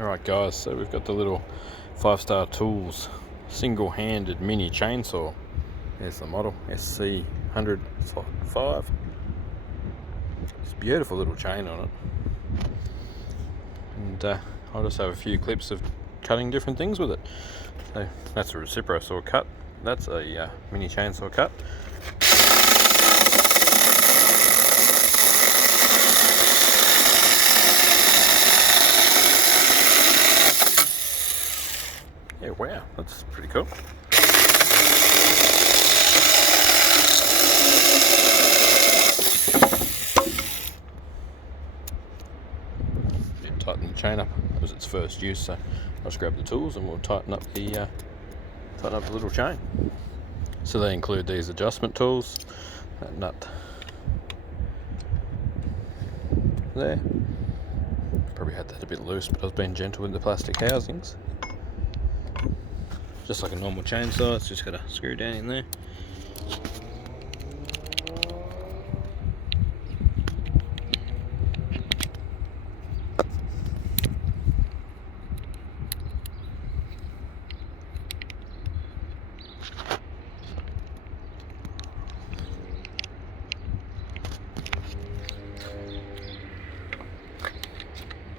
Alright guys, so we've got the little 5-Star Tools single-handed mini chainsaw. There's the model, SC100-5. It's a beautiful little chain on it. And I'll just have a few clips of cutting different things with it. So that's a reciprocal saw cut. That's a mini chainsaw cut. Yeah, wow, that's pretty cool. Tighten the chain up. That was its first use, so I'll just grab the tools and we'll tighten up the little chain. So they include these adjustment tools, that nut there. Probably had that a bit loose, but I was being gentle with the plastic housings. Just like a normal chainsaw, it's just got a screw down in there.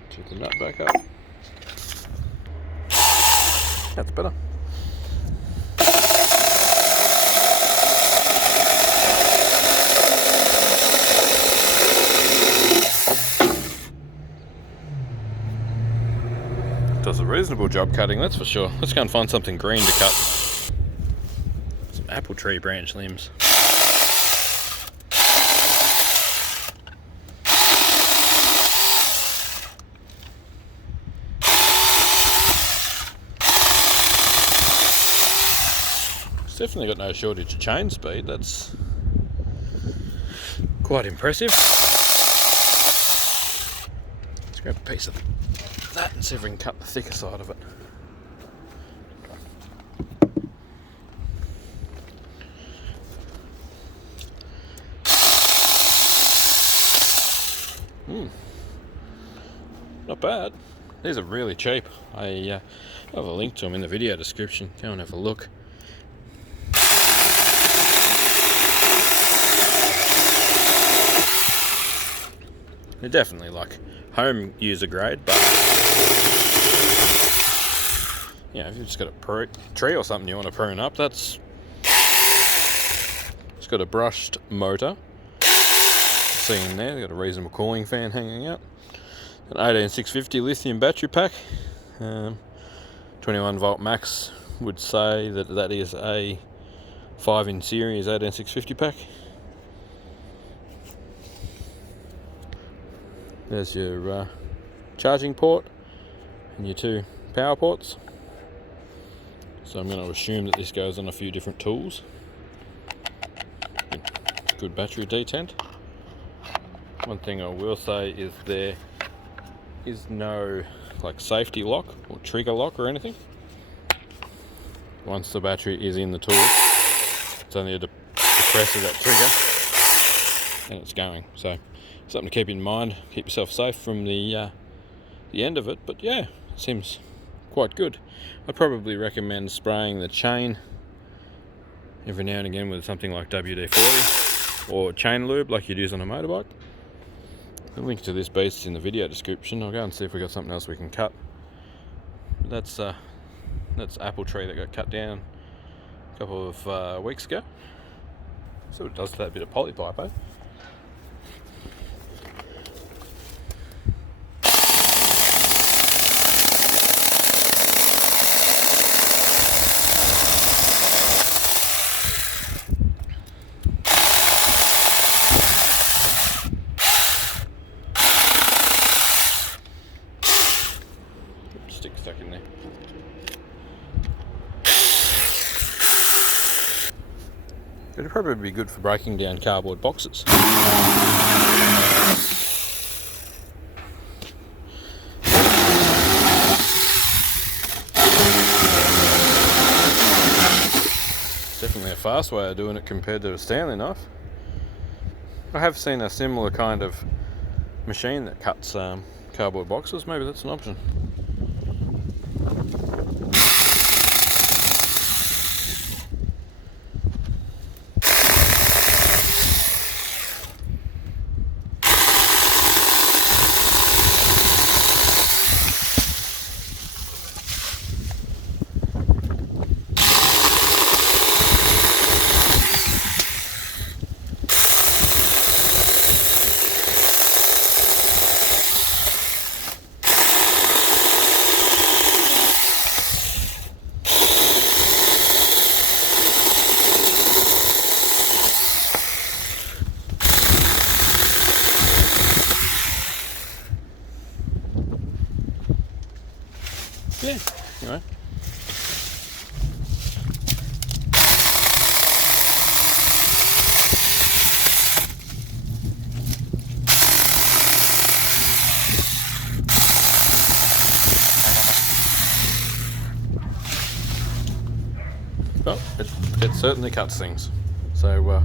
Take the nut back up. That's better. Does a reasonable job cutting, that's for sure. Let's go and find something green to cut. Some apple tree branch limbs. It's definitely got no shortage of chain speed. That's quite impressive. Let's grab a piece of that and see if we can cut the thicker side of it. Not bad. These are really cheap. I have a link to them in the video description. Go and have a look. They're definitely like home user grade, but yeah, if you've just got a tree or something you want to prune up, it's got a brushed motor. See in there, they've got a reasonable cooling fan hanging out. An 18650 lithium battery pack. 21 volt max would say that is a 5 series 18650 pack. There's your charging port and your 2 power ports. So I'm going to assume that this goes on a few different tools. Good battery detent. One thing I will say is there is no like safety lock or trigger lock or anything. Once the battery is in the tool, it's only a depress of that trigger and it's going. So something to keep in mind. Keep yourself safe from the end of it. But yeah, it seems quite good. I'd probably recommend spraying the chain every now and again with something like WD-40 or chain lube like you'd use on a motorbike. The link to this beast is in the video description. I'll go and see if we got something else we can cut. That's apple tree that got cut down a couple of weeks ago. So it does that bit of polypipe, eh? Stick stuck in there. It'd probably be good for breaking down cardboard boxes. Definitely a fast way of doing it compared to a Stanley knife. I have seen a similar kind of machine that cuts cardboard boxes. Maybe that's an option. Yeah, anyway. Well, it certainly cuts things. So,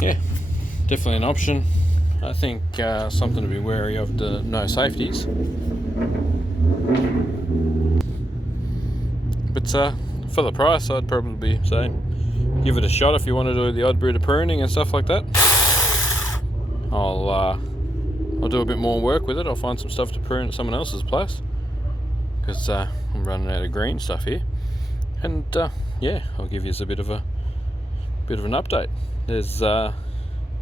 yeah, definitely an option. I think something to be wary of, the no safeties. But for the price, I'd probably say give it a shot if you want to do the odd bit of pruning and stuff like that. I'll do a bit more work with it. I'll find some stuff to prune at someone else's place, because I'm running out of green stuff here. And yeah, I'll give you a bit of an update. There's a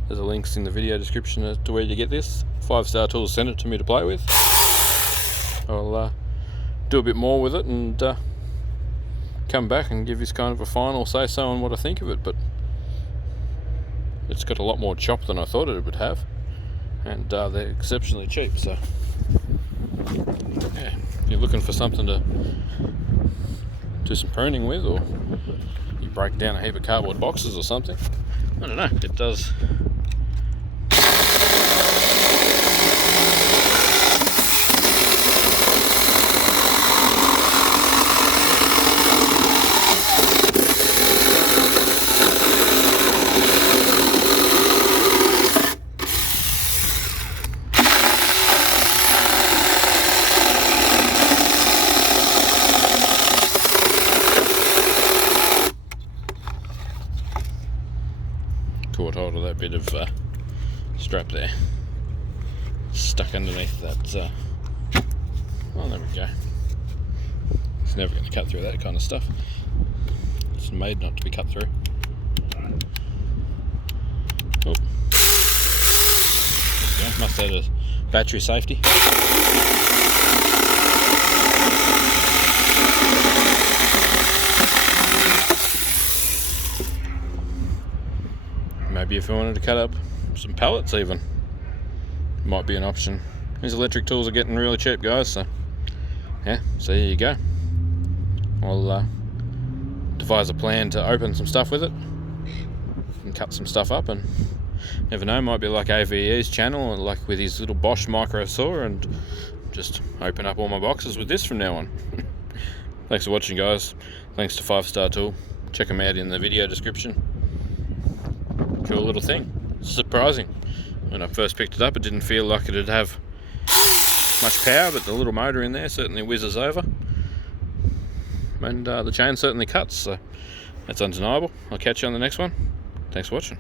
links in the video description as to where you get this. 5-Star Tools sent it to me to play with. I'll do a bit more with it and come back and give you kind of a final say so on what I think of it. But it's got a lot more chop than I thought it would have, and they're exceptionally cheap. So yeah, if you're looking for something to do some pruning with, or you break down a heap of cardboard boxes or something, I don't know, it does. Caught hold of that bit of strap there, stuck underneath that. Oh, there we go. It's never going to cut through that kind of stuff. It's made not to be cut through. Oh, there we go. Must have a battery safety. Maybe if I wanted to cut up some pallets even, might be an option. These electric tools are getting really cheap, guys, so yeah, so here you go. I'll devise a plan to open some stuff with it and cut some stuff up, and never know, might be like AVE's channel, like with his little Bosch micro saw, and just open up all my boxes with this from now on. Thanks for watching, guys. Thanks to 5-Star Tool. Check them out in the video description. Cool little thing. Surprising. When I first picked it up, it didn't feel like it'd have much power, but the little motor in there certainly whizzes over, and the chain certainly cuts, so that's undeniable. I'll catch you on the next one. Thanks for watching.